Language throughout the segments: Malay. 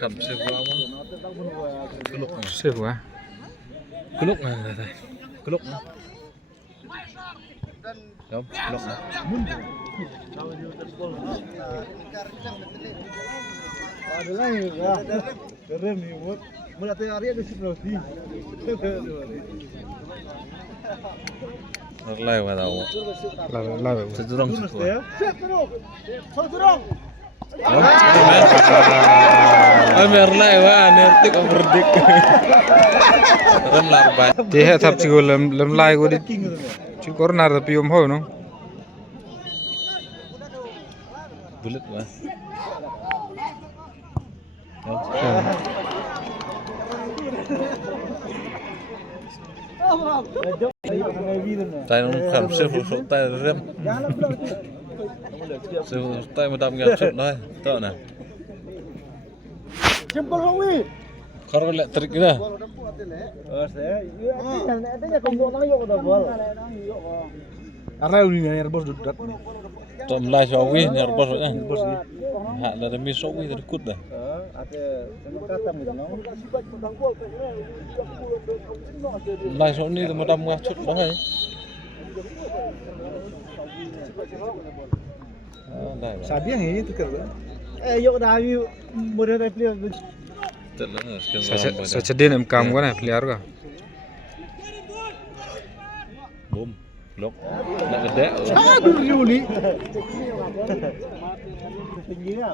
Cầm sếp quá mà. Cái lúc này. Sếp quá. Cái lúc này là thầy. Cái lúc này. Đúng, cái lúc này. Ada lagi ya. Keren nih buat. Berarti area di sebelah sini. Lai vào đầu. Lai. Sedurung semua. Amir lai wah nertik overdik. Rem larbat. Thế hệ thập chỉ có lầm lai của đi. Chứ có nào là pium thôi nó. Bulat wah. Tay nó khảm sếp phụ tay rem. Sếp tay mà đâm ngập chút thôi. Tao nè. Jempol Hawi. Kalau elektrik ini. Oh, saya. Ada kombo nang yo dah bol. Arah ini air bos dudat. Tom lai sawi nervous ya. Hak lah demi sawi terkut dah. Ada kata gitu no. Lai sawi ni mà đâm ngập chút đó hay. Sabi yang ini tukar. Yo dah view model player. Sachadin em kam quá này player cả. Boom. Lok. Nak gede. Dulu ni. Tingginya.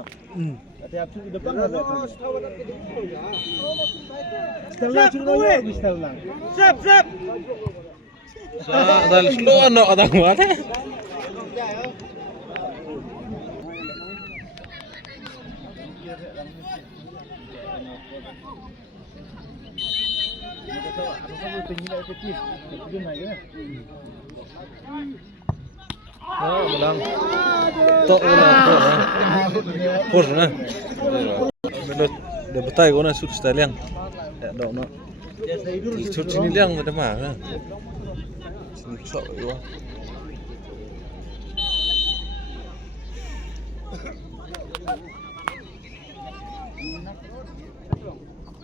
Ada apa di depan ada. Setelah sudah bisa ulang. Siap. Dah slow anak ada mana? Oh, belang. Tok belang, tok. Pur na. Dah betai kau na sud style yang. Tak dok nak. Sud sini liang ada mah. Sini sok dua.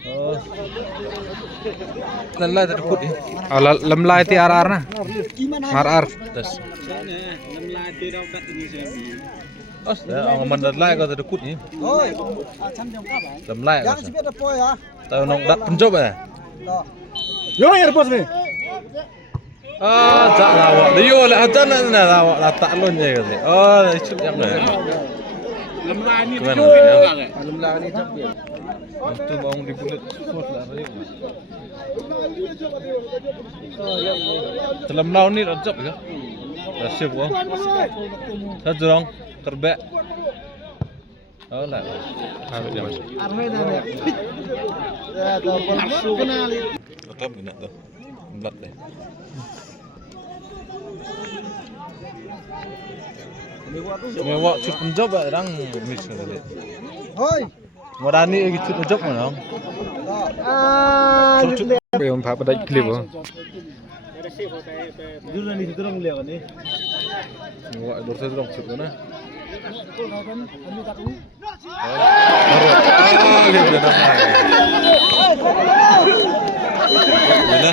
Oh. Lala terkut ni. À lầm lai thì ar na. Ar. Tas. Os, orang mandar lai kau terkut ni. Oi. Lầm lai. Jangan sibuk ada poy ya. Tahu nong dat penjob eh. Yo air bos ni. Ah, tak lawak. Dia lah aja nak lawak lah tak lon je kata. Oh, itu yang ni. Lemlah ni Gimana? Lemlah ni champion. Itu bawang di bulat sport lah. Dalam laut ni rajab ke? Rasib bang. Satu orang terbek. Oh lah. Habis dia masuk. Armai dah ni. Ya, dah pun kenal. Rekam ni nak tu. Belat deh. Mewak cut penjob lah orang mix tadi. Hoi. Modani lagi cut penjob mana? Ah, Bây giờ phải đánh clip không? dulu ni situ orang lihat ni. Mewak dosa orang cut mana? Lihat dah. Bila?